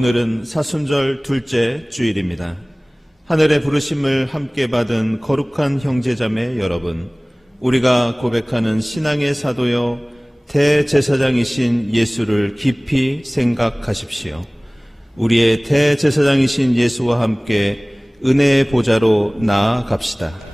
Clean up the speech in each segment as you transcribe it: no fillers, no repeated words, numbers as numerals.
오늘은 사순절 둘째 주일입니다. 하늘의 부르심을 함께 받은 거룩한 형제자매 여러분, 우리가 고백하는 신앙의 사도요 대제사장이신 예수를 깊이 생각하십시오. 우리의 대제사장이신 예수와 함께 은혜의 보좌로 나아갑시다.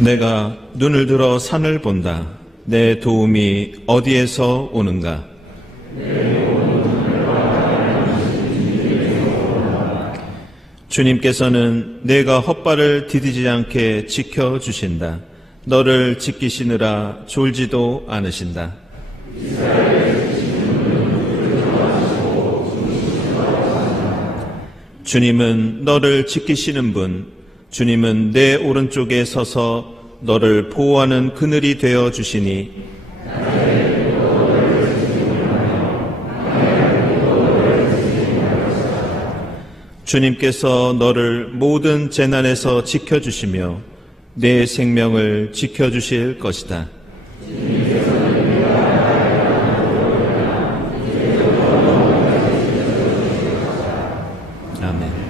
내가 눈을 들어 산을 본다. 내 도움이 어디에서 오는가? 주님께서는 내가 헛발을 디디지 않게 지켜주신다. 너를 지키시느라 졸지도 않으신다. 주님은 너를 지키시는 분, 주님은 내 오른쪽에 서서 너를 보호하는 그늘이 되어 주시니 주님께서 너를 모든 재난에서 지켜주시며 내 생명을 지켜주실 것이다. 아멘.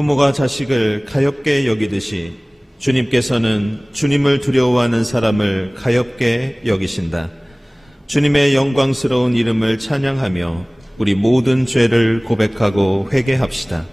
부모가 자식을 가엾게 여기듯이 주님께서는 주님을 두려워하는 사람을 가엾게 여기신다. 주님의 영광스러운 이름을 찬양하며 우리 모든 죄를 고백하고 회개합시다.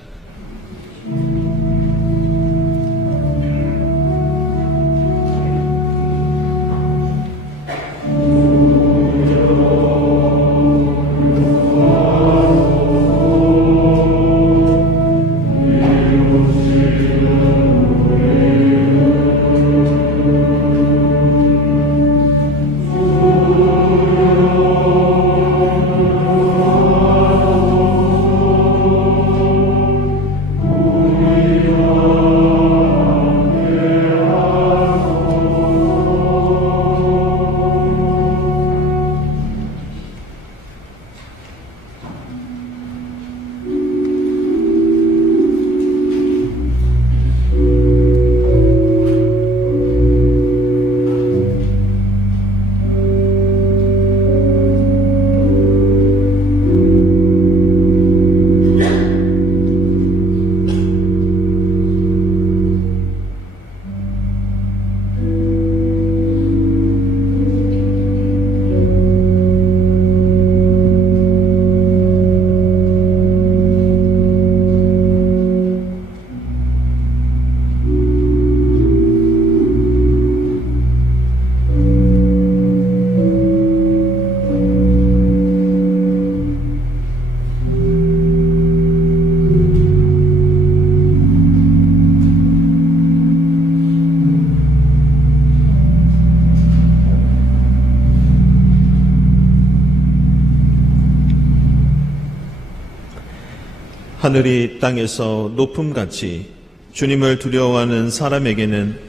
하늘이 땅에서 높음같이 주님을 두려워하는 사람에게는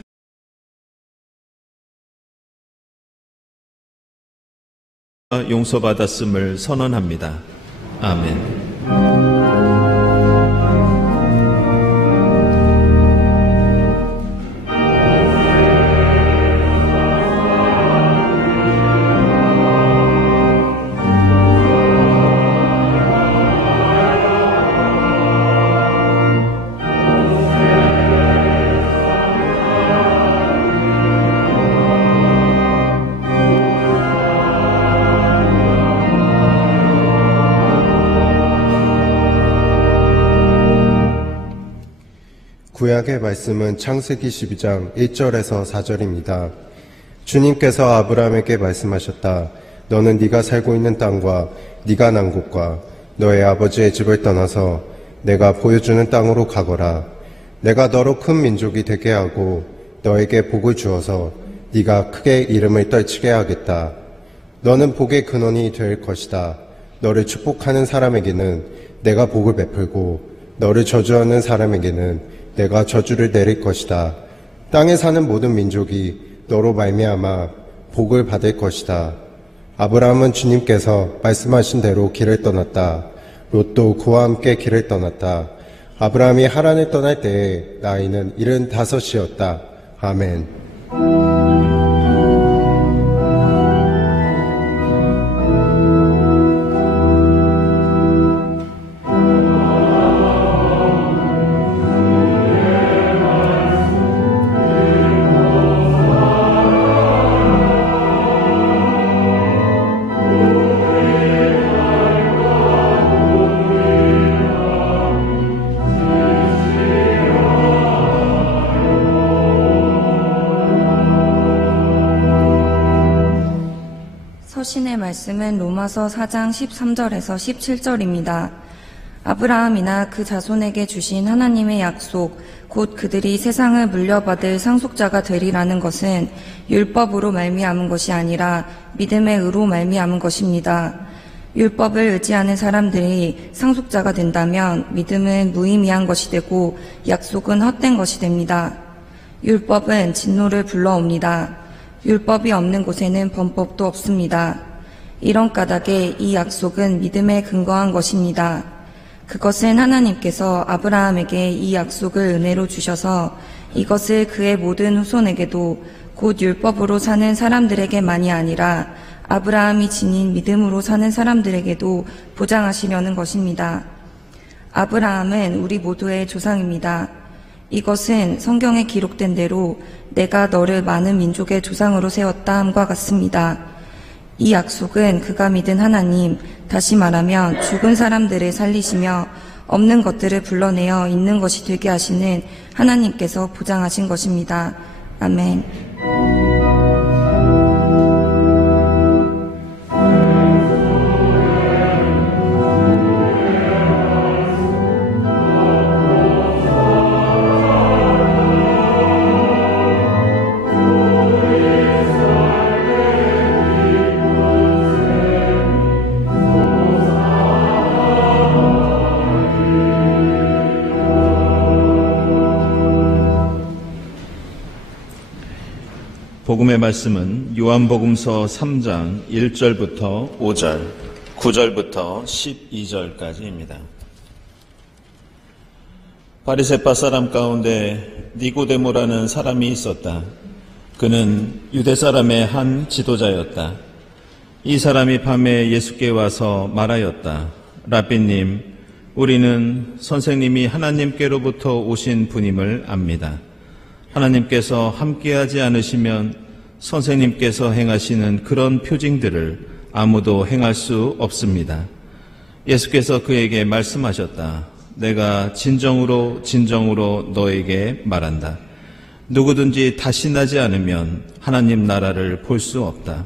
용서받았음을 선언합니다. 아멘. 구약의 말씀은 창세기 12장 1절에서 4절입니다. 주님께서 아브라함에게 말씀하셨다. 너는 네가 살고 있는 땅과 네가 난 곳과 너의 아버지의 집을 떠나서 내가 보여주는 땅으로 가거라. 내가 너로 큰 민족이 되게 하고 너에게 복을 주어서 네가 크게 이름을 떨치게 하겠다. 너는 복의 근원이 될 것이다. 너를 축복하는 사람에게는 내가 복을 베풀고 너를 저주하는 사람에게는 내가 저주를 내릴 것이다. 땅에 사는 모든 민족이 너로 말미암아 복을 받을 것이다. 아브라함은 주님께서 말씀하신 대로 길을 떠났다. 롯도 그와 함께 길을 떠났다. 아브라함이 하란을 떠날 때에 나이는 75이었다. 아멘. 서신의 말씀은 로마서 4장 13절에서 17절입니다. 아브라함이나 그 자손에게 주신 하나님의 약속, 곧 그들이 세상을 물려받을 상속자가 되리라는 것은 율법으로 말미암은 것이 아니라 믿음의 의로 말미암은 것입니다. 율법을 의지하는 사람들이 상속자가 된다면 믿음은 무의미한 것이 되고 약속은 헛된 것이 됩니다. 율법은 진노를 불러옵니다. 율법이 없는 곳에는 범법도 없습니다. 이런 까닭에 이 약속은 믿음에 근거한 것입니다. 그것은 하나님께서 아브라함에게 이 약속을 은혜로 주셔서 이것을 그의 모든 후손에게도 곧 율법으로 사는 사람들에게만이 아니라 아브라함이 지닌 믿음으로 사는 사람들에게도 보장하시려는 것입니다. 아브라함은 우리 모두의 조상입니다. 이것은 성경에 기록된 대로 내가 너를 많은 민족의 조상으로 세웠다 함과 같습니다. 이 약속은 그가 믿은 하나님, 다시 말하면 죽은 사람들을 살리시며 없는 것들을 불러내어 있는 것이 되게 하시는 하나님께서 보장하신 것입니다. 아멘. 복음의 말씀은 요한복음서 3장 1절부터 5절, 9절부터 12절까지입니다. 바리새파 사람 가운데 니고데모라는 사람이 있었다. 그는 유대 사람의 한 지도자였다. 이 사람이 밤에 예수께 와서 말하였다. 라비님, 우리는 선생님이 하나님께로부터 오신 분임을 압니다. 하나님께서 함께하지 않으시면 선생님께서 행하시는 그런 표징들을 아무도 행할 수 없습니다. 예수께서 그에게 말씀하셨다. 내가 진정으로 너에게 말한다. 누구든지 다시 나지 않으면 하나님 나라를 볼 수 없다.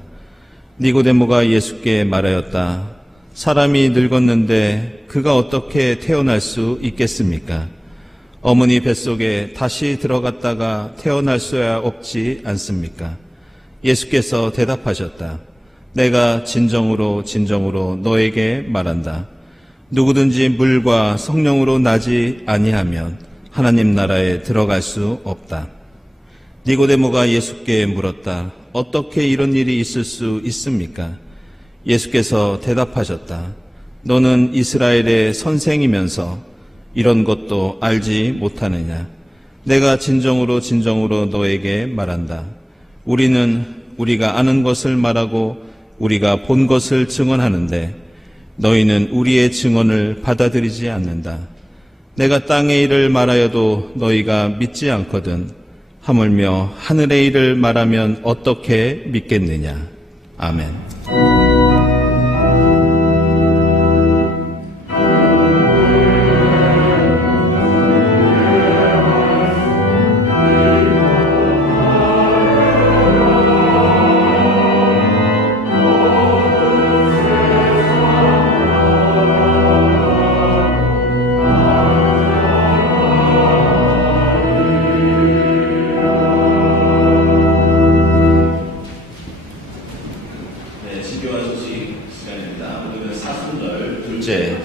니고데모가 예수께 말하였다. 사람이 늙었는데 그가 어떻게 태어날 수 있겠습니까? 어머니 뱃속에 다시 들어갔다가 태어날 수야 없지 않습니까? 예수께서 대답하셨다. 내가 진정으로 너에게 말한다. 누구든지 물과 성령으로 나지 아니하면 하나님 나라에 들어갈 수 없다. 니고데모가 예수께 물었다. 어떻게 이런 일이 있을 수 있습니까? 예수께서 대답하셨다. 너는 이스라엘의 선생이면서 이런 것도 알지 못하느냐? 내가 진정으로 너에게 말한다. 우리는 우리가 아는 것을 말하고 우리가 본 것을 증언하는데 너희는 우리의 증언을 받아들이지 않는다. 내가 땅의 일을 말하여도 너희가 믿지 않거든. 하물며 하늘의 일을 말하면 어떻게 믿겠느냐? 아멘.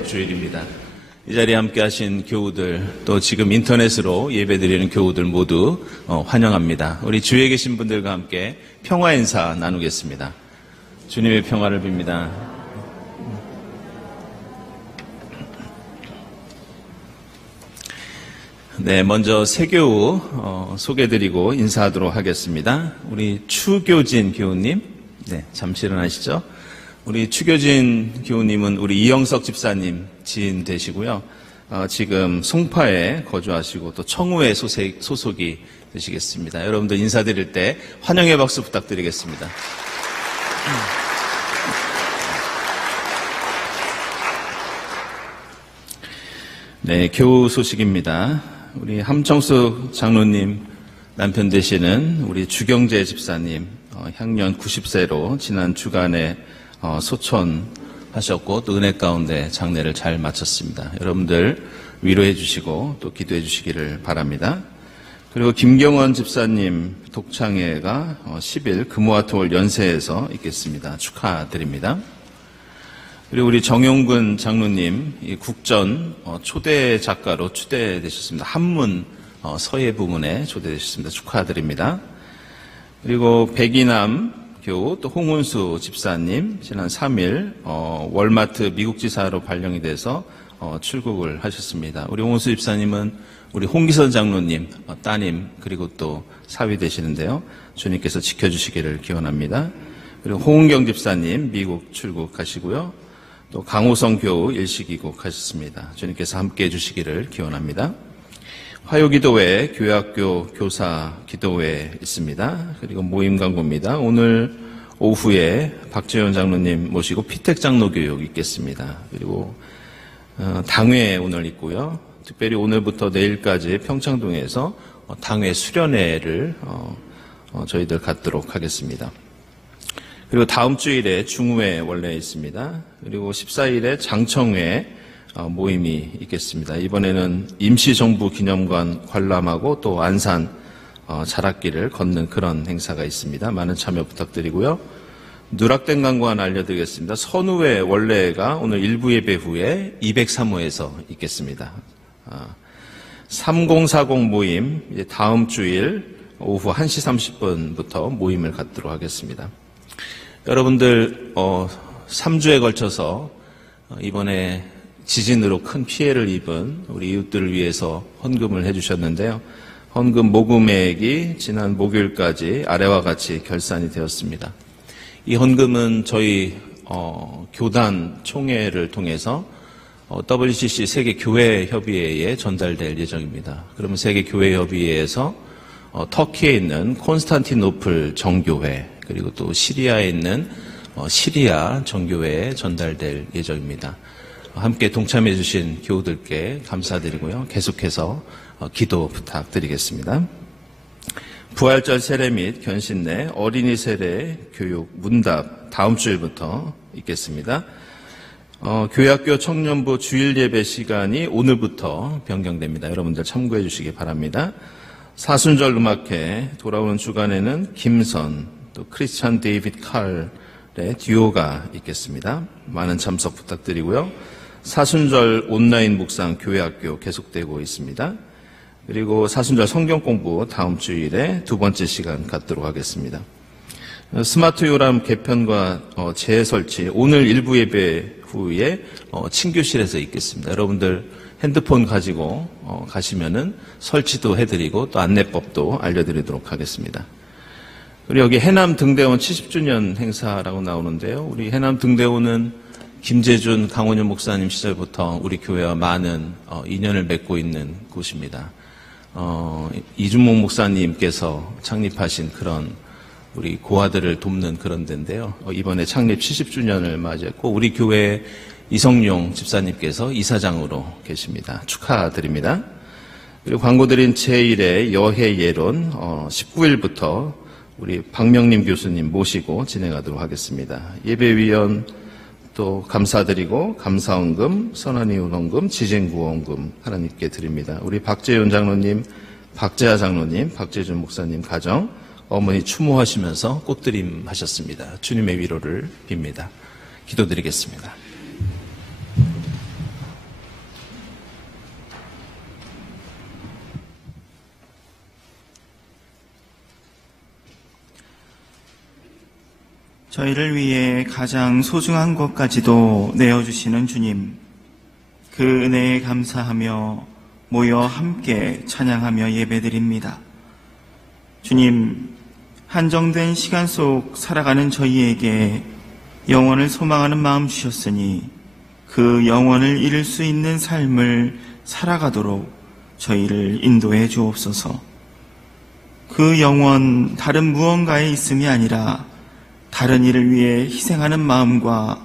주일입니다. 이 자리에 함께 하신 교우들, 또 지금 인터넷으로 예배드리는 교우들 모두 환영합니다. 우리 주위에 계신 분들과 함께 평화 인사 나누겠습니다. 주님의 평화를 빕니다. 네, 먼저 새교우 소개드리고 인사하도록 하겠습니다. 우리 추교진 교우님, 네, 잠시 일어나시죠. 우리 추교진 교우님은 우리 이영석 집사님 지인 되시고요. 지금 송파에 거주하시고 또 청우에 소속이 되시겠습니다. 여러분들 인사드릴 때 환영의 박수 부탁드리겠습니다. 네, 교우 소식입니다. 우리 함청수 장로님 남편 되시는 우리 주경재 집사님 향년 90세로 지난 주간에 소천하셨고 또 은혜 가운데 장례를 잘 마쳤습니다. 여러분들 위로해 주시고 또 기도해 주시기를 바랍니다. 그리고 김경원 집사님 독창회가 10일 금호아트홀 연세에서 있겠습니다. 축하드립니다. 그리고 우리 정용근 장로님 이 국전 초대 작가로 초대되셨습니다. 한문 서예 부문에 초대되셨습니다. 축하드립니다. 그리고 백이남 교우 또 홍은수 집사님 지난 3일 월마트 미국 지사로 발령이 돼서 출국을 하셨습니다. 우리 홍은수 집사님은 우리 홍기선 장로님 따님 그리고 또 사위 되시는데요. 주님께서 지켜주시기를 기원합니다. 그리고 홍은경 집사님 미국 출국하시고요. 또 강호성 교우 일시기국 하셨습니다. 주님께서 함께해 주시기를 기원합니다. 화요기도회 교회학교 교사 기도회 있습니다. 그리고 모임 광고입니다. 오늘 오후에 박재현 장로님 모시고 피택 장로 교육 있겠습니다. 그리고 당회 오늘 있고요. 특별히 오늘부터 내일까지 평창동에서 당회 수련회를 저희들 갖도록 하겠습니다. 그리고 다음 주일에 중후회 원래 있습니다. 그리고 14일에 장청회 모임이 있겠습니다. 이번에는 임시정부 기념관 관람하고 또 안산 자락길을 걷는 그런 행사가 있습니다. 많은 참여 부탁드리고요. 누락된 광고는 알려드리겠습니다. 선후회 원래가 오늘 1부 예배 후에 203호에서 있겠습니다. 3040 모임 다음 주일 오후 1시 30분부터 모임을 갖도록 하겠습니다. 여러분들 3주에 걸쳐서 이번에 지진으로 큰 피해를 입은 우리 이웃들을 위해서 헌금을 해주셨는데요. 헌금 모금액이 지난 목요일까지 아래와 같이 결산이 되었습니다. 이 헌금은 저희 교단 총회를 통해서 WCC 세계교회협의회에 전달될 예정입니다. 그러면 세계교회협의회에서 터키에 있는 콘스탄티노플 정교회 그리고 또 시리아에 있는 시리아 정교회에 전달될 예정입니다. 함께 동참해 주신 교우들께 감사드리고요. 계속해서 기도 부탁드리겠습니다. 부활절 세례 및 견신내 어린이 세례 교육 문답 다음 주일부터 있겠습니다. 교회학교 청년부 주일 예배 시간이 오늘부터 변경됩니다. 여러분들 참고해 주시기 바랍니다. 사순절 음악회 돌아오는 주간에는 김선 또 크리스찬 데이빗 칼의 듀오가 있겠습니다. 많은 참석 부탁드리고요. 사순절 온라인 묵상 교회학교 계속되고 있습니다. 그리고 사순절 성경 공부 다음 주일에 두 번째 시간 갖도록 하겠습니다. 스마트 요람 개편과 재설치 오늘 일부 예배 후에 친교실에서 있겠습니다. 여러분들 핸드폰 가지고 가시면은 설치도 해드리고 또 안내법도 알려드리도록 하겠습니다. 그리고 여기 해남 등대원 70주년 행사라고 나오는데요. 우리 해남 등대원은 김재준 강원현 목사님 시절부터 우리 교회와 많은 인연을 맺고 있는 곳입니다. 이준목 목사님께서 창립하신 그런 우리 고아들을 돕는 그런 데인데요. 이번에 창립 70주년을 맞이했고 우리 교회 이성용 집사님께서 이사장으로 계십니다. 축하드립니다. 그리고 광고드린 제1회 여해 예론 19일부터 우리 박명림 교수님 모시고 진행하도록 하겠습니다. 예배위원 또 감사드리고 감사헌금, 선한이혼헌금, 지쟁구헌금 하나님께 드립니다. 우리 박재윤 장로님, 박재하 장로님, 박재준 목사님 가정 어머니 추모하시면서 꽃드림 하셨습니다. 주님의 위로를 빕니다. 기도드리겠습니다. 저희를 위해 가장 소중한 것까지도 내어주시는 주님, 그 은혜에 감사하며 모여 함께 찬양하며 예배드립니다. 주님, 한정된 시간 속 살아가는 저희에게 영원을 소망하는 마음 주셨으니 그 영원을 이룰 수 있는 삶을 살아가도록 저희를 인도해 주옵소서. 그 영원 다른 무언가에 있음이 아니라 다른 이를 위해 희생하는 마음과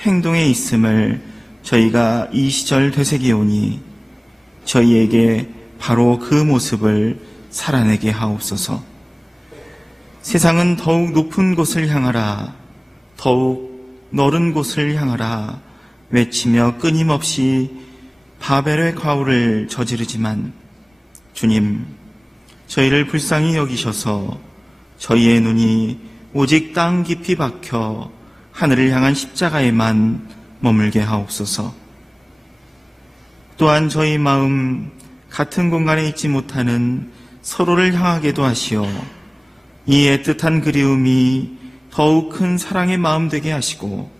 행동에 있음을 저희가 이 시절 되새기오니 저희에게 바로 그 모습을 살아내게 하옵소서. 세상은 더욱 높은 곳을 향하라, 더욱 넓은 곳을 향하라 외치며 끊임없이 바벨의 과오를 저지르지만 주님, 저희를 불쌍히 여기셔서 저희의 눈이 오직 땅 깊이 박혀 하늘을 향한 십자가에만 머물게 하옵소서. 또한 저희 마음 같은 공간에 있지 못하는 서로를 향하게도 하시어 이 애틋한 그리움이 더욱 큰 사랑의 마음 되게 하시고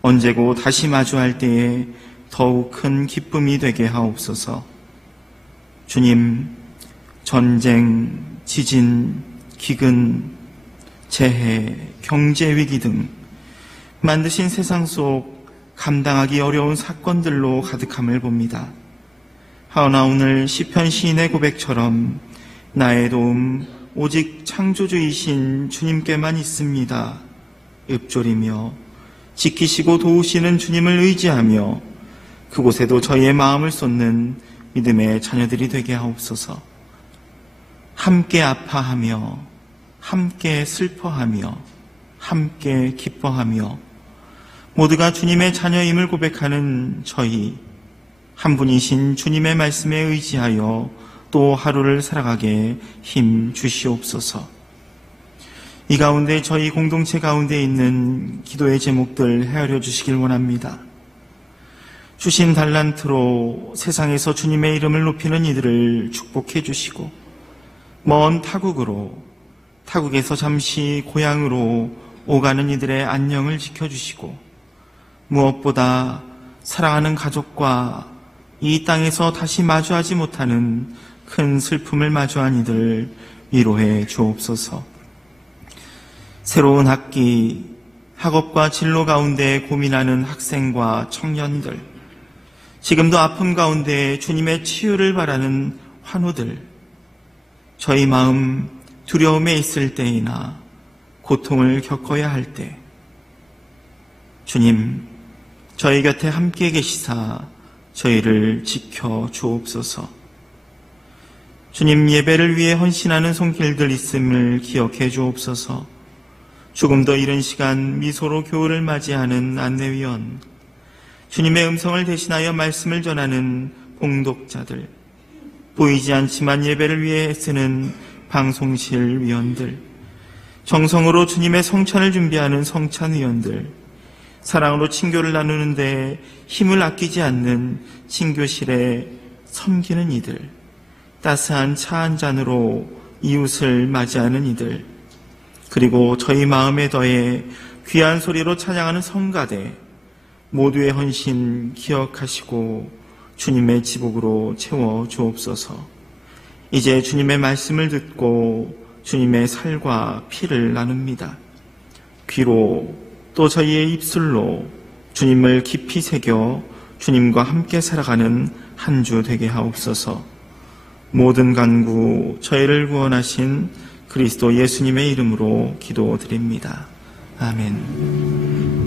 언제고 다시 마주할 때에 더욱 큰 기쁨이 되게 하옵소서. 주님, 전쟁, 지진, 기근, 재해, 경제 위기 등 만드신 세상 속 감당하기 어려운 사건들로 가득함을 봅니다. 하오나 오늘 시편 시인의 고백처럼 나의 도움 오직 창조주이신 주님께만 있습니다. 읊조리며 지키시고 도우시는 주님을 의지하며 그곳에도 저희의 마음을 쏟는 믿음의 자녀들이 되게 하옵소서. 함께 아파하며 함께 슬퍼하며 함께 기뻐하며 모두가 주님의 자녀임을 고백하는 저희, 한 분이신 주님의 말씀에 의지하여 또 하루를 살아가게 힘 주시옵소서. 이 가운데 저희 공동체 가운데 있는 기도의 제목들 헤아려 주시길 원합니다. 주신 달란트로 세상에서 주님의 이름을 높이는 이들을 축복해 주시고, 먼 타국에서 잠시 고향으로 오가는 이들의 안녕을 지켜주시고, 무엇보다 사랑하는 가족과 이 땅에서 다시 마주하지 못하는 큰 슬픔을 마주한 이들 위로해 주옵소서. 새로운 학기, 학업과 진로 가운데 고민하는 학생과 청년들, 지금도 아픔 가운데 주님의 치유를 바라는 환우들, 저희 마음 두려움에 있을 때이나 고통을 겪어야 할 때, 주님, 저희 곁에 함께 계시사 저희를 지켜 주옵소서. 주님, 예배를 위해 헌신하는 손길들 있음을 기억해 주옵소서. 조금 더 이른 시간 미소로 교회를 맞이하는 안내위원, 주님의 음성을 대신하여 말씀을 전하는 봉독자들, 보이지 않지만 예배를 위해 애쓰는 방송실 위원들, 정성으로 주님의 성찬을 준비하는 성찬위원들, 사랑으로 친교를 나누는데 힘을 아끼지 않는 친교실에 섬기는 이들, 따스한 차 한 잔으로 이웃을 맞이하는 이들, 그리고 저희 마음에 더해 귀한 소리로 찬양하는 성가대, 모두의 헌신 기억하시고 주님의 지복으로 채워 주옵소서. 이제 주님의 말씀을 듣고 주님의 살과 피를 나눕니다. 귀로 또 저희의 입술로 주님을 깊이 새겨 주님과 함께 살아가는 한 주 되게 하옵소서. 모든 간구 저희를 구원하신 그리스도 예수님의 이름으로 기도드립니다. 아멘.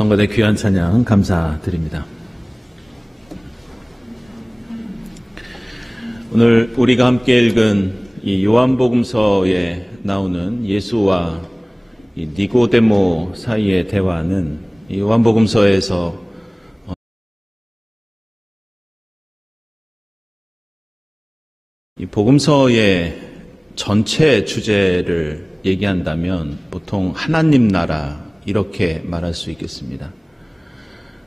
성가대 귀한 찬양 감사드립니다. 오늘 우리가 함께 읽은 이 요한복음서에 나오는 예수와 이 니고데모 사이의 대화는 이 요한복음서에서 이 복음서의 전체 주제를 얘기한다면 보통 하나님 나라 이렇게 말할 수 있겠습니다.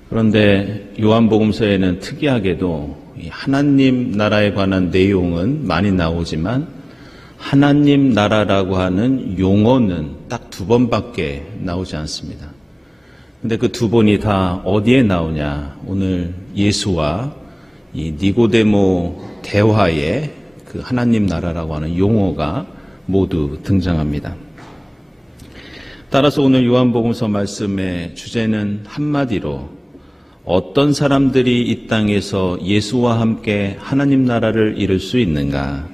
그런데 요한복음서에는 특이하게도 이 하나님 나라에 관한 내용은 많이 나오지만 하나님 나라라고 하는 용어는 딱 2번밖에 나오지 않습니다. 근데 그 2번이 다 어디에 나오냐? 오늘 예수와 이 니고데모 대화에 그 하나님 나라라고 하는 용어가 모두 등장합니다. 따라서 오늘 요한복음서 말씀의 주제는 한마디로 어떤 사람들이 이 땅에서 예수와 함께 하나님 나라를 이룰 수 있는가?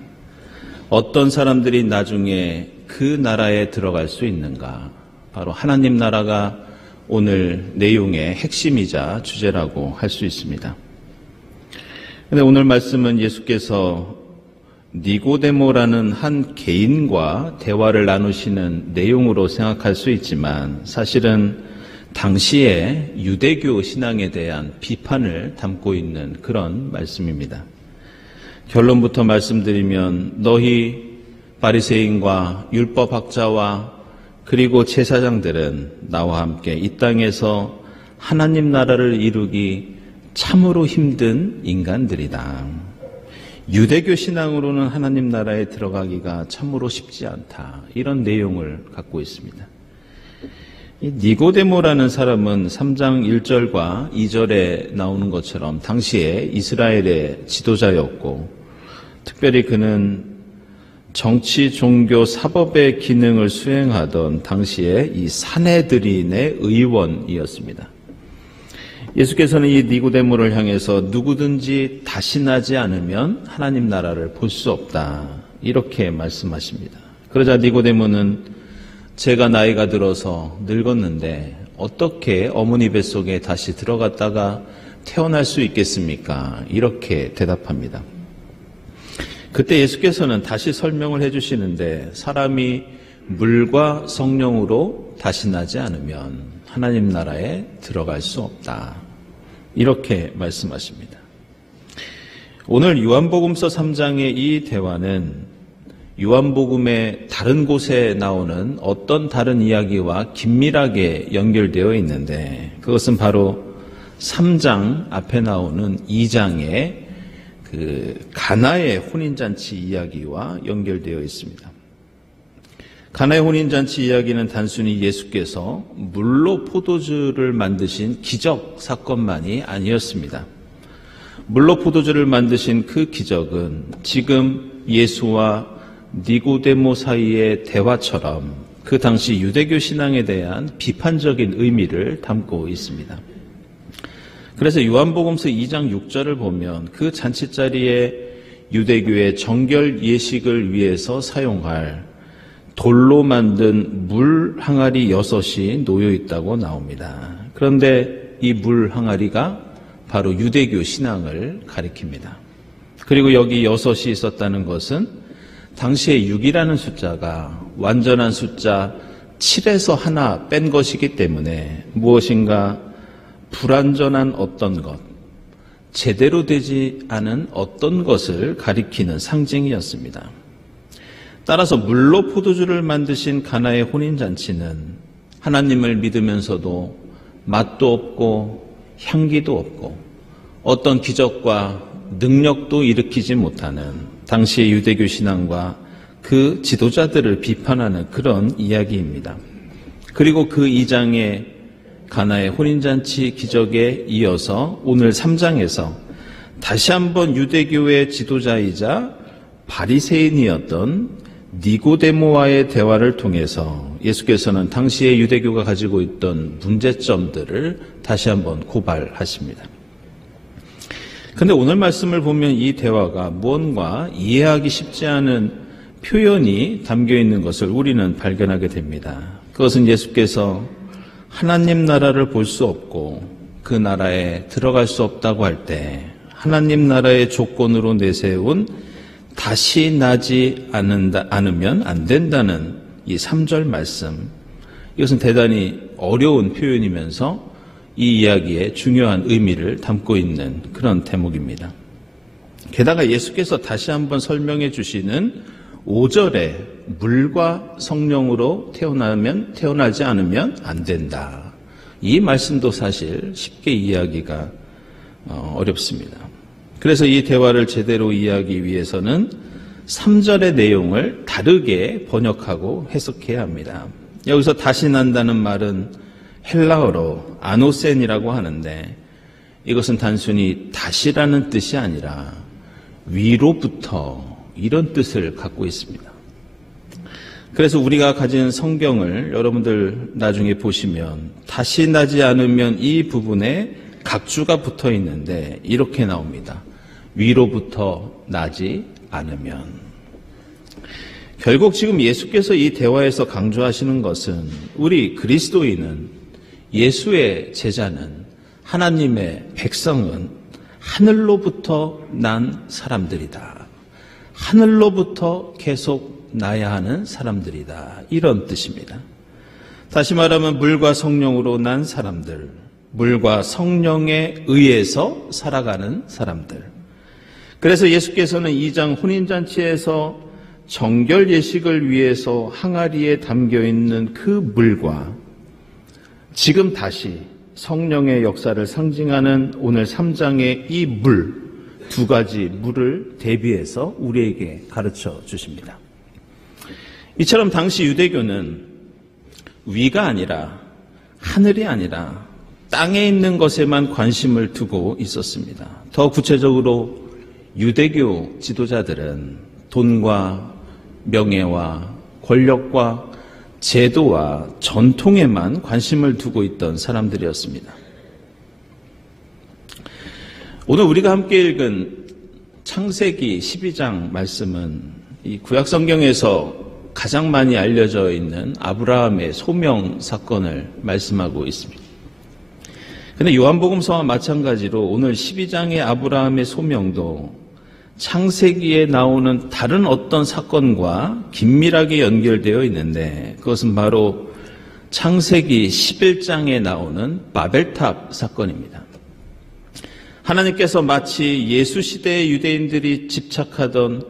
어떤 사람들이 나중에 그 나라에 들어갈 수 있는가? 바로 하나님 나라가 오늘 내용의 핵심이자 주제라고 할 수 있습니다. 그런데 오늘 말씀은 예수께서 니고데모라는 한 개인과 대화를 나누시는 내용으로 생각할 수 있지만 사실은 당시의 유대교 신앙에 대한 비판을 담고 있는 그런 말씀입니다. 결론부터 말씀드리면 너희 바리새인과 율법학자와 그리고 제사장들은 나와 함께 이 땅에서 하나님 나라를 이루기 참으로 힘든 인간들이다. 유대교 신앙으로는 하나님 나라에 들어가기가 참으로 쉽지 않다. 이런 내용을 갖고 있습니다. 이 니고데모라는 사람은 3장 1절과 2절에 나오는 것처럼 당시에 이스라엘의 지도자였고 특별히 그는 정치, 종교, 사법의 기능을 수행하던 당시에 이 사내들인의 의원이었습니다. 예수께서는 이 니고데모를 향해서 누구든지 다시 나지 않으면 하나님 나라를 볼 수 없다. 이렇게 말씀하십니다. 그러자 니고데모는 제가 나이가 들어서 늙었는데 어떻게 어머니 뱃속에 다시 들어갔다가 태어날 수 있겠습니까? 이렇게 대답합니다. 그때 예수께서는 다시 설명을 해주시는데 사람이 물과 성령으로 다시 나지 않으면 하나님 나라에 들어갈 수 없다. 이렇게 말씀하십니다. 오늘 요한복음서 3장의 이 대화는 요한복음의 다른 곳에 나오는 어떤 다른 이야기와 긴밀하게 연결되어 있는데 그것은 바로 3장 앞에 나오는 2장의 그 가나의 혼인잔치 이야기와 연결되어 있습니다. 가나의 혼인잔치 이야기는 단순히 예수께서 물로 포도주를 만드신 기적 사건만이 아니었습니다. 물로 포도주를 만드신 그 기적은 지금 예수와 니고데모 사이의 대화처럼 그 당시 유대교 신앙에 대한 비판적인 의미를 담고 있습니다. 그래서 요한복음서 2장 6절을 보면 그 잔치자리에 유대교의 정결 예식을 위해서 사용할 돌로 만든 물 항아리 6이 놓여 있다고 나옵니다. 그런데 이 물 항아리가 바로 유대교 신앙을 가리킵니다. 그리고 여기 6이 있었다는 것은 당시에 6이라는 숫자가 완전한 숫자 7에서 하나 뺀 것이기 때문에 무엇인가 불완전한 어떤 것, 제대로 되지 않은 어떤 것을 가리키는 상징이었습니다. 따라서 물로 포도주를 만드신 가나의 혼인잔치는 하나님을 믿으면서도 맛도 없고 향기도 없고 어떤 기적과 능력도 일으키지 못하는 당시의 유대교 신앙과 그 지도자들을 비판하는 그런 이야기입니다. 그리고 그 2장의 가나의 혼인잔치 기적에 이어서 오늘 3장에서 다시 한번 유대교의 지도자이자 바리새인이었던 니고데모와의 대화를 통해서 예수께서는 당시의 유대교가 가지고 있던 문제점들을 다시 한번 고발하십니다. 그런데 오늘 말씀을 보면 이 대화가 무언가 이해하기 쉽지 않은 표현이 담겨 있는 것을 우리는 발견하게 됩니다. 그것은 예수께서 하나님 나라를 볼 수 없고 그 나라에 들어갈 수 없다고 할 때 하나님 나라의 조건으로 내세운 다시 나지 않으면 안 된다는 이 3절 말씀, 이것은 대단히 어려운 표현이면서 이 이야기에 중요한 의미를 담고 있는 그런 대목입니다. 게다가 예수께서 다시 한번 설명해 주시는 5절에 물과 성령으로 태어나지 않으면 안 된다. 이 말씀도 사실 쉽게 이해하기가 어렵습니다. 그래서 이 대화를 제대로 이해하기 위해서는 3절의 내용을 다르게 번역하고 해석해야 합니다. 여기서 다시 난다는 말은 헬라어로 아노센이라고 하는데 이것은 단순히 다시라는 뜻이 아니라 위로부터 이런 뜻을 갖고 있습니다. 그래서 우리가 가진 성경을 여러분들 나중에 보시면 다시 나지 않으면 이 부분에 각주가 붙어 있는데 이렇게 나옵니다. 위로부터 나지 않으면. 결국 지금 예수께서 이 대화에서 강조하시는 것은 우리 그리스도인은, 예수의 제자는, 하나님의 백성은 하늘로부터 난 사람들이다. 하늘로부터 계속 나야 하는 사람들이다. 이런 뜻입니다. 다시 말하면 물과 성령으로 난 사람들, 물과 성령에 의해서 살아가는 사람들. 그래서 예수께서는 2장 혼인잔치에서 정결 예식을 위해서 항아리에 담겨있는 그 물과 지금 다시 성령의 역사를 상징하는 오늘 3장의 이 물, 두 가지 물을 대비해서 우리에게 가르쳐 주십니다. 이처럼 당시 유대교는 위가 아니라, 하늘이 아니라 땅에 있는 것에만 관심을 두고 있었습니다. 더 구체적으로 유대교 지도자들은 돈과 명예와 권력과 제도와 전통에만 관심을 두고 있던 사람들이었습니다. 오늘 우리가 함께 읽은 창세기 12장 말씀은 이 구약 성경에서 가장 많이 알려져 있는 아브라함의 소명 사건을 말씀하고 있습니다. 그런데 요한복음서와 마찬가지로 오늘 12장의 아브라함의 소명도 창세기에 나오는 다른 어떤 사건과 긴밀하게 연결되어 있는데 그것은 바로 창세기 11장에 나오는 바벨탑 사건입니다. 하나님께서 마치 예수 시대의 유대인들이 집착하던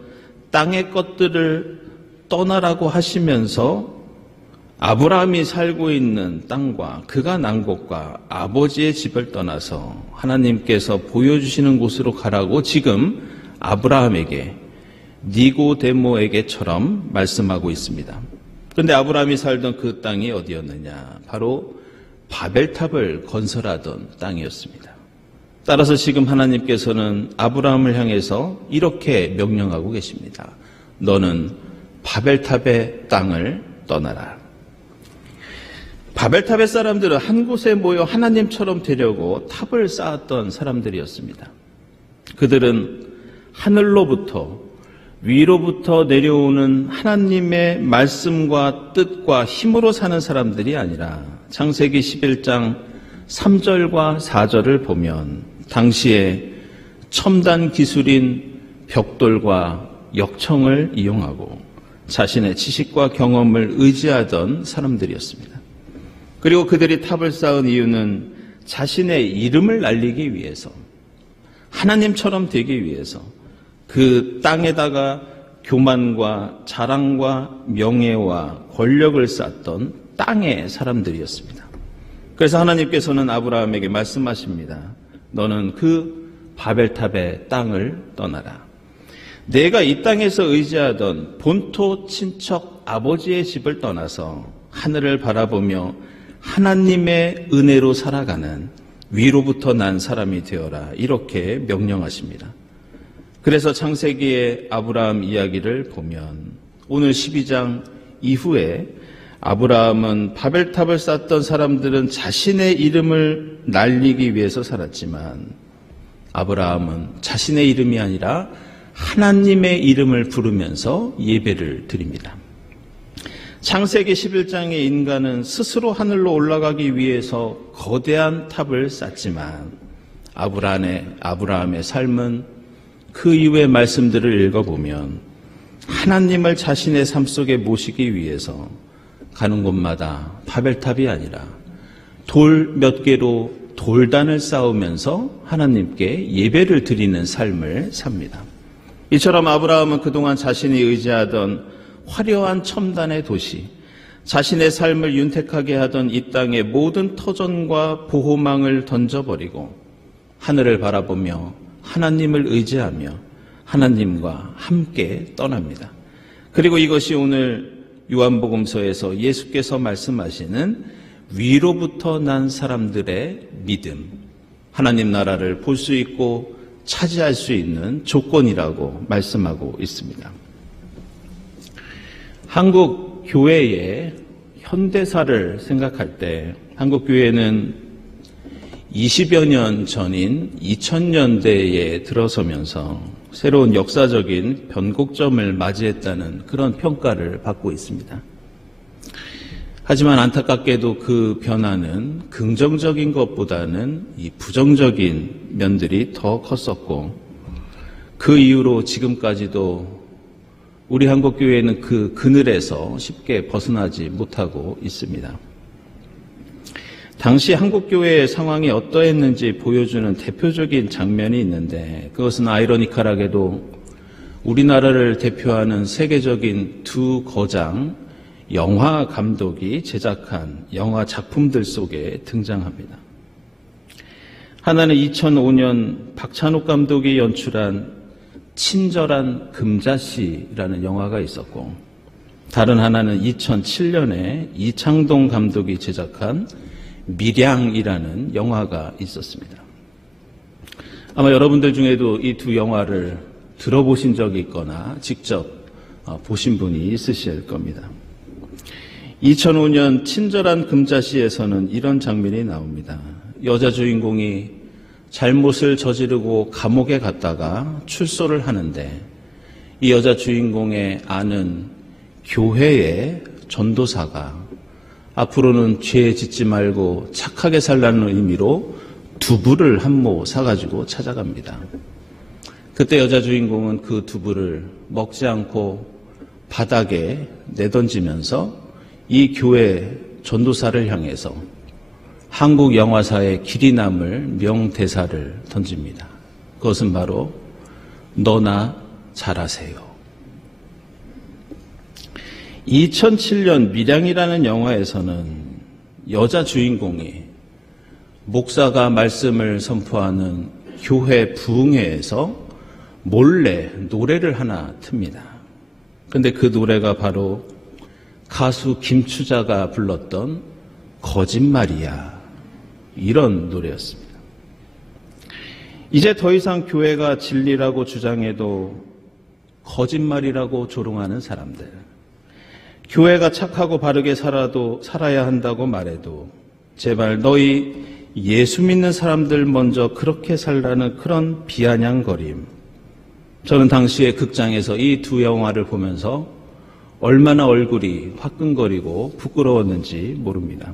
땅의 것들을 떠나라고 하시면서 아브라함이 살고 있는 땅과 그가 난 곳과 아버지의 집을 떠나서 하나님께서 보여주시는 곳으로 가라고 지금 아브라함에게, 니고데모에게처럼 말씀하고 있습니다. 그런데 아브라함이 살던 그 땅이 어디였느냐? 바로 바벨탑을 건설하던 땅이었습니다. 따라서 지금 하나님께서는 아브라함을 향해서 이렇게 명령하고 계십니다. 너는 바벨탑의 땅을 떠나라. 바벨탑의 사람들은 한 곳에 모여 하나님처럼 되려고 탑을 쌓았던 사람들이었습니다. 그들은 하늘로부터, 위로부터 내려오는 하나님의 말씀과 뜻과 힘으로 사는 사람들이 아니라 창세기 11장 3절과 4절을 보면 당시에 첨단 기술인 벽돌과 역청을 이용하고 자신의 지식과 경험을 의지하던 사람들이었습니다. 그리고 그들이 탑을 쌓은 이유는 자신의 이름을 날리기 위해서, 하나님처럼 되기 위해서 그 땅에다가 교만과 자랑과 명예와 권력을 쌓던 땅의 사람들이었습니다. 그래서 하나님께서는 아브라함에게 말씀하십니다. 너는 그 바벨탑의 땅을 떠나라. 내가 이 땅에서 의지하던 본토 친척 아버지의 집을 떠나서 하늘을 바라보며 하나님의 은혜로 살아가는 위로부터 난 사람이 되어라. 이렇게 명령하십니다. 그래서 창세기의 아브라함 이야기를 보면 오늘 12장 이후에 아브라함은 바벨탑을 쌓던 사람들은 자신의 이름을 날리기 위해서 살았지만 아브라함은 자신의 이름이 아니라 하나님의 이름을 부르면서 예배를 드립니다. 창세기 11장의 인간은 스스로 하늘로 올라가기 위해서 거대한 탑을 쌓지만 아브라함의 삶은 그 이후의 말씀들을 읽어보면 하나님을 자신의 삶 속에 모시기 위해서 가는 곳마다 바벨탑이 아니라 돌 몇 개로 돌단을 쌓으면서 하나님께 예배를 드리는 삶을 삽니다. 이처럼 아브라함은 그동안 자신이 의지하던 화려한 첨단의 도시, 자신의 삶을 윤택하게 하던 이 땅의 모든 터전과 보호망을 던져버리고 하늘을 바라보며 하나님을 의지하며 하나님과 함께 떠납니다. 그리고 이것이 오늘 요한복음서에서 예수께서 말씀하시는 위로부터 난 사람들의 믿음, 하나님 나라를 볼 수 있고 차지할 수 있는 조건이라고 말씀하고 있습니다. 한국 교회의 현대사를 생각할 때 한국 교회는 20여 년 전인 2000년대에 들어서면서 새로운 역사적인 변곡점을 맞이했다는 그런 평가를 받고 있습니다. 하지만 안타깝게도 그 변화는 긍정적인 것보다는 이 부정적인 면들이 더 컸었고 그 이후로 지금까지도 우리 한국교회는 그 그늘에서 쉽게 벗어나지 못하고 있습니다. 당시 한국교회의 상황이 어떠했는지 보여주는 대표적인 장면이 있는데 그것은 아이러니컬하게도 우리나라를 대표하는 세계적인 두 거장 영화 감독이 제작한 영화 작품들 속에 등장합니다. 하나는 2005년 박찬욱 감독이 연출한 친절한 금자씨라는 영화가 있었고 다른 하나는 2007년에 이창동 감독이 제작한 밀양이라는 영화가 있었습니다. 아마 여러분들 중에도 이 두 영화를 들어보신 적이 있거나 직접 보신 분이 있으실 겁니다. 2005년 친절한 금자씨에서는 이런 장면이 나옵니다. 여자 주인공이 잘못을 저지르고 감옥에 갔다가 출소를 하는데 이 여자 주인공의 아는 교회의 전도사가 앞으로는 죄 짓지 말고 착하게 살라는 의미로 두부를 한 모 사가지고 찾아갑니다. 그때 여자 주인공은 그 두부를 먹지 않고 바닥에 내던지면서 이 교회 전도사를 향해서 한국 영화사의 길이 남을 명대사를 던집니다. 그것은 바로 너나 잘하세요. 2007년 밀양이라는 영화에서는 여자 주인공이 목사가 말씀을 선포하는 교회 부흥회에서 몰래 노래를 하나 틉니다. 그런데 그 노래가 바로 가수 김추자가 불렀던 거짓말이야, 이런 노래였습니다. 이제 더 이상 교회가 진리라고 주장해도 거짓말이라고 조롱하는 사람들, 교회가 착하고 바르게 살아야 한다고 말해도 제발 너희 예수 믿는 사람들 먼저 그렇게 살라는 그런 비아냥거림. 저는 당시에 극장에서 이 두 영화를 보면서 얼마나 얼굴이 화끈거리고 부끄러웠는지 모릅니다.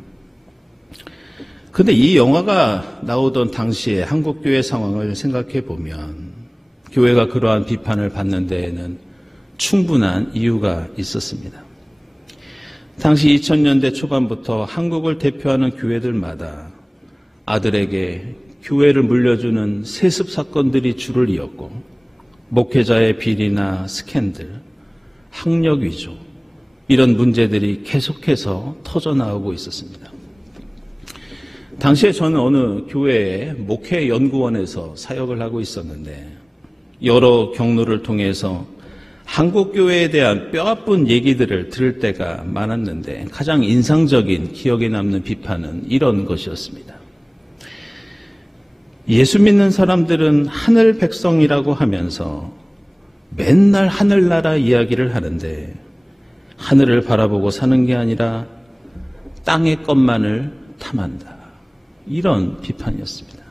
근데 이 영화가 나오던 당시의 한국교회 상황을 생각해 보면 교회가 그러한 비판을 받는 데에는 충분한 이유가 있었습니다. 당시 2000년대 초반부터 한국을 대표하는 교회들마다 아들에게 교회를 물려주는 세습 사건들이 줄을 이었고 목회자의 비리나 스캔들, 학력 위조, 이런 문제들이 계속해서 터져나오고 있었습니다. 당시에 저는 어느 교회의 목회연구원에서 사역을 하고 있었는데 여러 경로를 통해서 한국교회에 대한 뼈아픈 얘기들을 들을 때가 많았는데 가장 인상적인 기억에 남는 비판은 이런 것이었습니다. 예수 믿는 사람들은 하늘 백성이라고 하면서 맨날 하늘나라 이야기를 하는데 하늘을 바라보고 사는 게 아니라 땅의 것만을 탐한다. 이런 비판이었습니다.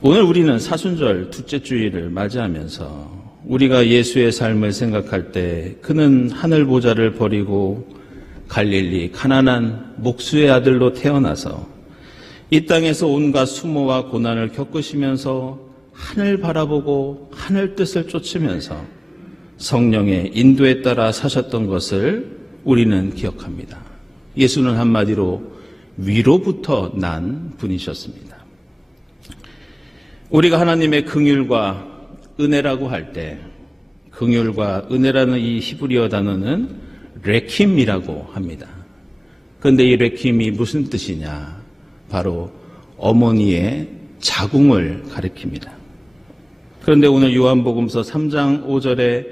오늘 우리는 사순절 둘째 주일을 맞이하면서 우리가 예수의 삶을 생각할 때 그는 하늘 보좌를 버리고 갈릴리 가난한 목수의 아들로 태어나서 이 땅에서 온갖 수모와 고난을 겪으시면서 하늘 바라보고 하늘 뜻을 쫓으면서 성령의 인도에 따라 사셨던 것을 우리는 기억합니다. 예수는 한마디로 위로부터 난 분이셨습니다. 우리가 하나님의 긍휼과 은혜라고 할 때 긍휼과 은혜라는 이 히브리어 단어는 레킴이라고 합니다. 그런데 이 레킴이 무슨 뜻이냐? 바로 어머니의 자궁을 가리킵니다. 그런데 오늘 요한복음서 3장 5절에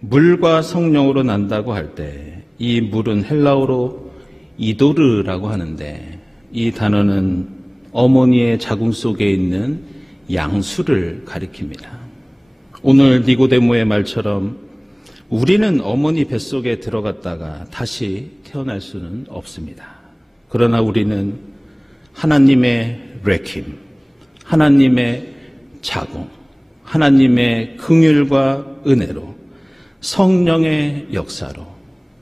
물과 성령으로 난다고 할 때 이 물은 헬라어로 이도르라고 하는데 이 단어는 어머니의 자궁 속에 있는 양수를 가리킵니다. 오늘 니고데모의 말처럼 우리는 어머니 뱃속에 들어갔다가 다시 태어날 수는 없습니다. 그러나 우리는 하나님의 레킴, 하나님의 자궁, 하나님의 긍휼과 은혜로 성령의 역사로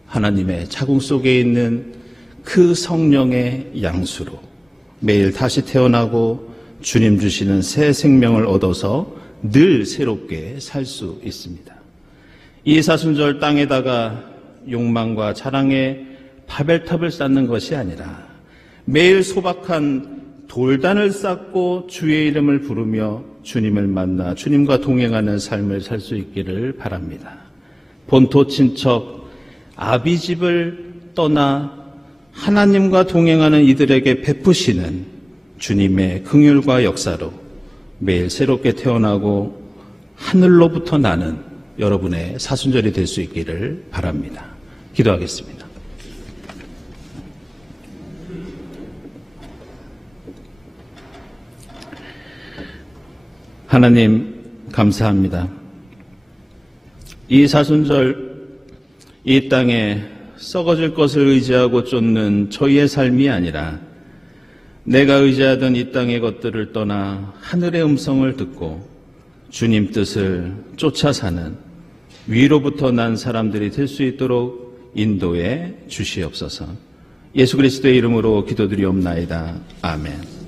하나님의 자궁 속에 있는 그 성령의 양수로 매일 다시 태어나고 주님 주시는 새 생명을 얻어서 늘 새롭게 살 수 있습니다. 이 사순절 땅에다가 욕망과 자랑의 바벨탑을 쌓는 것이 아니라 매일 소박한 돌단을 쌓고 주의 이름을 부르며 주님을 만나 주님과 동행하는 삶을 살 수 있기를 바랍니다. 본토 친척 아비집을 떠나 하나님과 동행하는 이들에게 베푸시는 주님의 긍휼과 역사로 매일 새롭게 태어나고 하늘로부터 나는 여러분의 사순절이 될 수 있기를 바랍니다. 기도하겠습니다. 하나님 감사합니다. 이 사순절 이 땅에 썩어질 것을 의지하고 쫓는 저희의 삶이 아니라 내가 의지하던 이 땅의 것들을 떠나 하늘의 음성을 듣고 주님 뜻을 쫓아 사는 위로부터 난 사람들이 될 수 있도록 인도해 주시옵소서. 예수 그리스도의 이름으로 기도드리옵나이다. 아멘.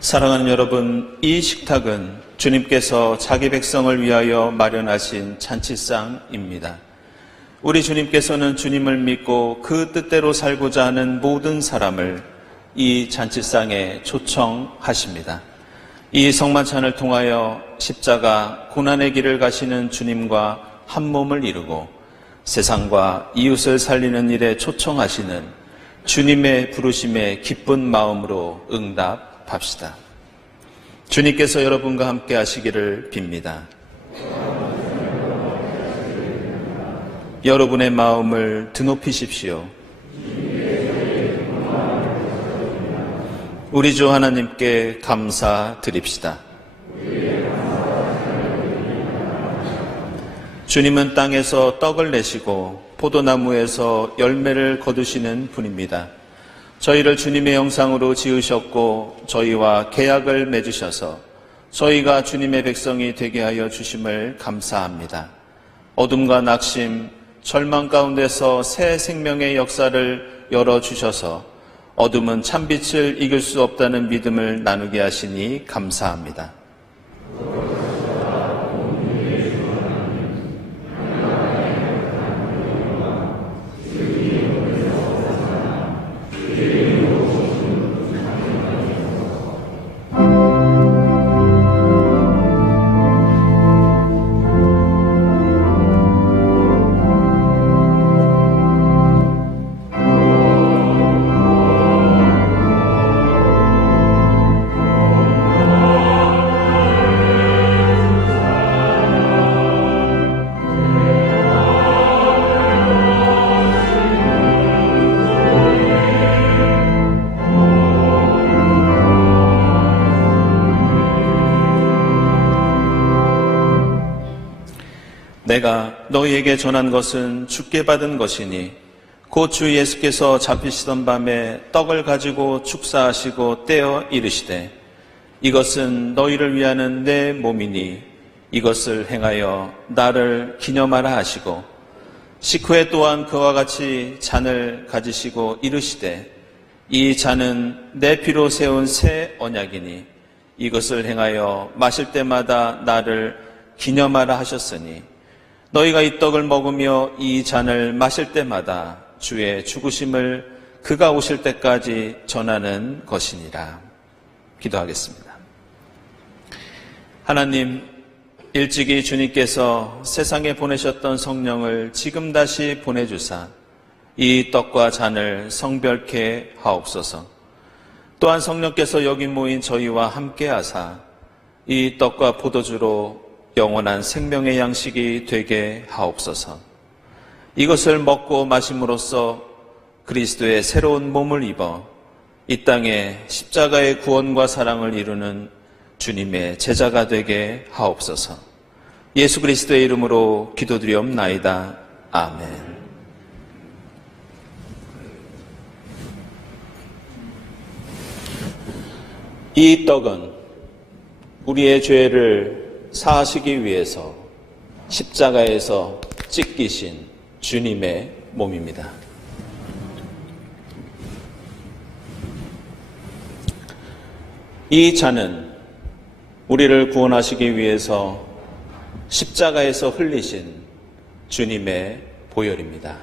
사랑하는 여러분, 이 식탁은 주님께서 자기 백성을 위하여 마련하신 잔치상입니다. 우리 주님께서는 주님을 믿고 그 뜻대로 살고자 하는 모든 사람을 이 잔치상에 초청하십니다. 이 성만찬을 통하여 십자가 고난의 길을 가시는 주님과 한 몸을 이루고 세상과 이웃을 살리는 일에 초청하시는 주님의 부르심에 기쁜 마음으로 응답합시다. 주님께서 여러분과 함께 하시기를 빕니다. 여러분의 마음을 드높이십시오. 우리 주 하나님께 감사드립시다. 주님은 땅에서 떡을 내시고 포도나무에서 열매를 거두시는 분입니다. 저희를 주님의 형상으로 지으셨고 저희와 계약을 맺으셔서 저희가 주님의 백성이 되게 하여 주심을 감사합니다. 어둠과 낙심, 절망 가운데서 새 생명의 역사를 열어주셔서 어둠은 참빛을 이길 수 없다는 믿음을 나누게 하시니 감사합니다. 내가 너희에게 전한 것은 주께 받은 것이니 곧 주 예수께서 잡히시던 밤에 떡을 가지고 축사하시고 떼어 이르시되 이것은 너희를 위하는 내 몸이니 이것을 행하여 나를 기념하라 하시고 식후에 또한 그와 같이 잔을 가지시고 이르시되 이 잔은 내 피로 세운 새 언약이니 이것을 행하여 마실 때마다 나를 기념하라 하셨으니 너희가 이 떡을 먹으며 이 잔을 마실 때마다 주의 죽으심을 그가 오실 때까지 전하는 것이니라. 기도하겠습니다. 하나님, 일찍이 주님께서 세상에 보내셨던 성령을 지금 다시 보내주사 이 떡과 잔을 성별케 하옵소서. 또한 성령께서 여기 모인 저희와 함께 하사 이 떡과 포도주로 영원한 생명의 양식이 되게 하옵소서. 이것을 먹고 마심으로써 그리스도의 새로운 몸을 입어 이 땅에 십자가의 구원과 사랑을 이루는 주님의 제자가 되게 하옵소서. 예수 그리스도의 이름으로 기도드리옵나이다. 아멘. 이 떡은 우리의 죄를 사하시기 위해서 십자가에서 찢기신 주님의 몸입니다. 이 잔은 우리를 구원하시기 위해서 십자가에서 흘리신 주님의 보혈입니다.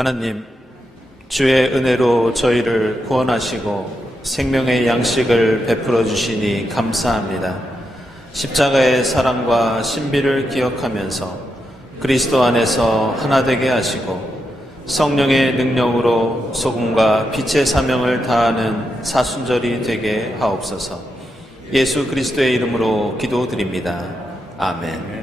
하나님, 주의 은혜로 저희를 구원하시고 생명의 양식을 베풀어 주시니 감사합니다. 십자가의 사랑과 신비를 기억하면서 그리스도 안에서 하나 되게 하시고 성령의 능력으로 소금과 빛의 사명을 다하는 사순절이 되게 하옵소서. 예수 그리스도의 이름으로 기도드립니다. 아멘.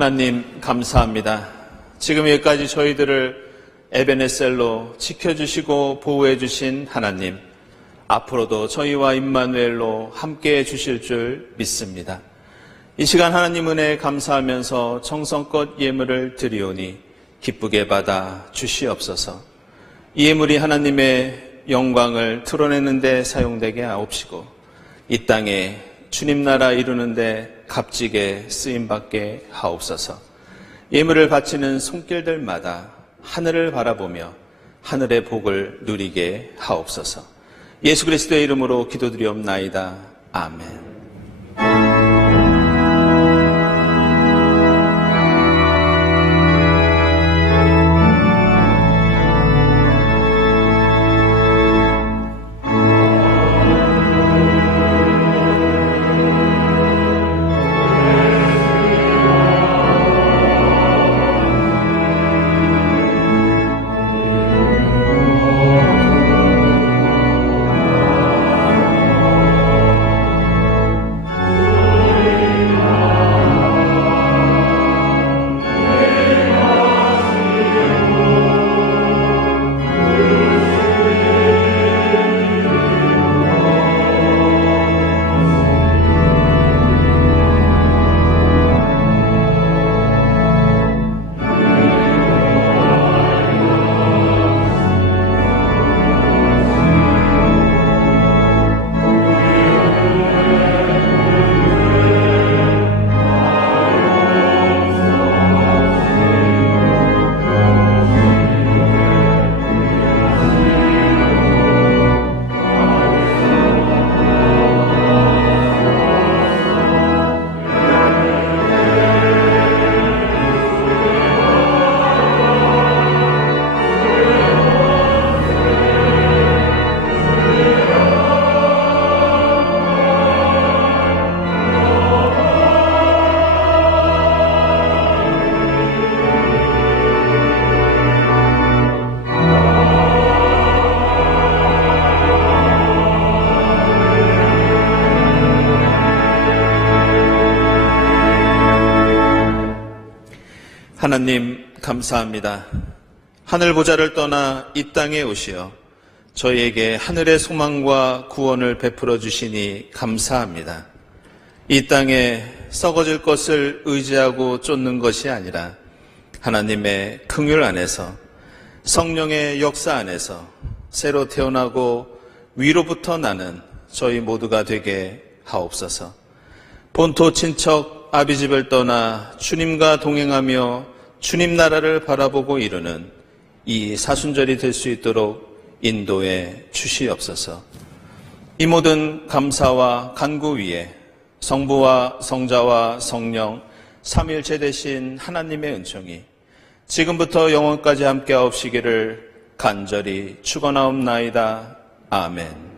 하나님 감사합니다. 지금 여기까지 저희들을 에베네셀로 지켜주시고 보호해주신 하나님, 앞으로도 저희와 임마누엘로 함께해 주실 줄 믿습니다. 이 시간 하나님 은혜에 감사하면서 정성껏 예물을 드리오니 기쁘게 받아 주시옵소서. 이 예물이 하나님의 영광을 드러내는 데 사용되게 하옵시고 이 땅에 주님 나라 이루는 데 값지게 쓰임받게 하옵소서. 예물을 바치는 손길들마다 하늘을 바라보며 하늘의 복을 누리게 하옵소서. 예수 그리스도의 이름으로 기도드리옵나이다. 아멘. 하나님 감사합니다. 하늘 보좌를 떠나 이 땅에 오시어 저희에게 하늘의 소망과 구원을 베풀어 주시니 감사합니다. 이 땅에 썩어질 것을 의지하고 쫓는 것이 아니라 하나님의 긍휼 안에서 성령의 역사 안에서 새로 태어나고 위로부터 나는 저희 모두가 되게 하옵소서. 본토 친척 아비집을 떠나 주님과 동행하며 주님 나라를 바라보고 이루는 이 사순절이 될 수 있도록 인도해 주시옵소서. 이 모든 감사와 간구 위에 성부와 성자와 성령 삼위일체 되신 하나님의 은총이 지금부터 영원까지 함께 하옵시기를 간절히 축원하옵나이다. 아멘.